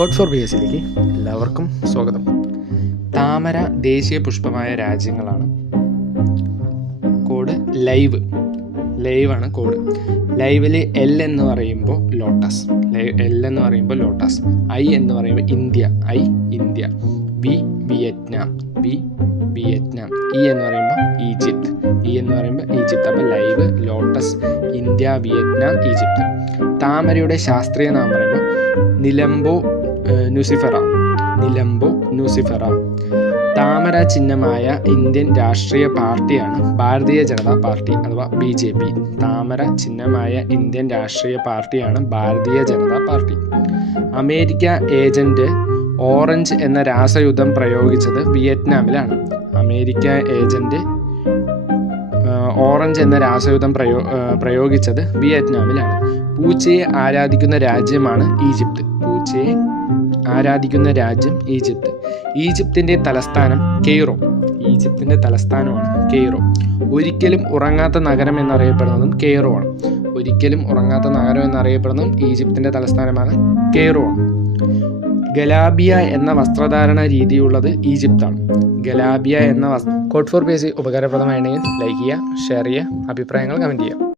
Code four BSc എല്ലാവർക്കും സ്വാഗതം. താമര ദേശീയ പുഷ്പമായ രാജ്യങ്ങളാണ്. കോഡ് ലൈവ് ആണ് കോഡ്. ലൈവിൽ L എന്ന് പറയുമ്പോൾ ലോട്ടസ്, I എന്ന് പറയുമ്പോൾ ഇന്ത്യ, ഇന്ത്യ. വിയറ്റ്നാം, E എന്ന് പറയുമ്പോൾ ഈജിപ്ത്. അപ്പോൾ ലൈവ്, ലോട്ടസ്, ഇന്ത്യ, വിയറ്റ്നാം, ഈജിപ്ത്. താമരയുടെ ശാസ്ത്രീയ നാമം പറയുമ്പോൾ നിലംബോ ന്യൂസിഫെറ. താമര ചിഹ്നമായ ഇന്ത്യൻ രാഷ്ട്രീയ പാർട്ടിയാണ് ഭാരതീയ ജനതാ പാർട്ടി അഥവാ BJP. താമര ചിഹ്നമായ ഇന്ത്യൻ രാഷ്ട്രീയ പാർട്ടിയാണ് Bharatiya Janata party. America agent orange എന്ന രാസയുധം പ്രയോഗിച്ചത് വിയറ്റ്നാമിലാണ്. ഓറഞ്ച് എന്ന രാസയുധം പ്രയോഗിച്ചത് വിയറ്റ്നാമിലാണ്. പൂച്ചയെ ആരാധിക്കുന്ന രാജ്യമാണ് ഈജിപ്ത്. ഈജിപ്തിൻ്റെ തലസ്ഥാനമാണ് കെയ്റോ. ഒരിക്കലും ഉറങ്ങാത്ത നഗരം എന്നറിയപ്പെടുന്നതും കെയ്റോ ആണ്. ഈജിപ്തിൻ്റെ തലസ്ഥാനമാണ് കെയ്റോ ആണ്. ഗലാബിയ എന്ന വസ്ത്രധാരണ രീതിയുള്ളത് ഈജിപ്താണ്. കോഡ് ഫോർ BSc ഉപകാരപ്രദമാണെങ്കിൽ ലൈക്ക് ചെയ്യുക, ഷെയർ ചെയ്യുക, അഭിപ്രായങ്ങൾ കമൻറ്റ് ചെയ്യുക.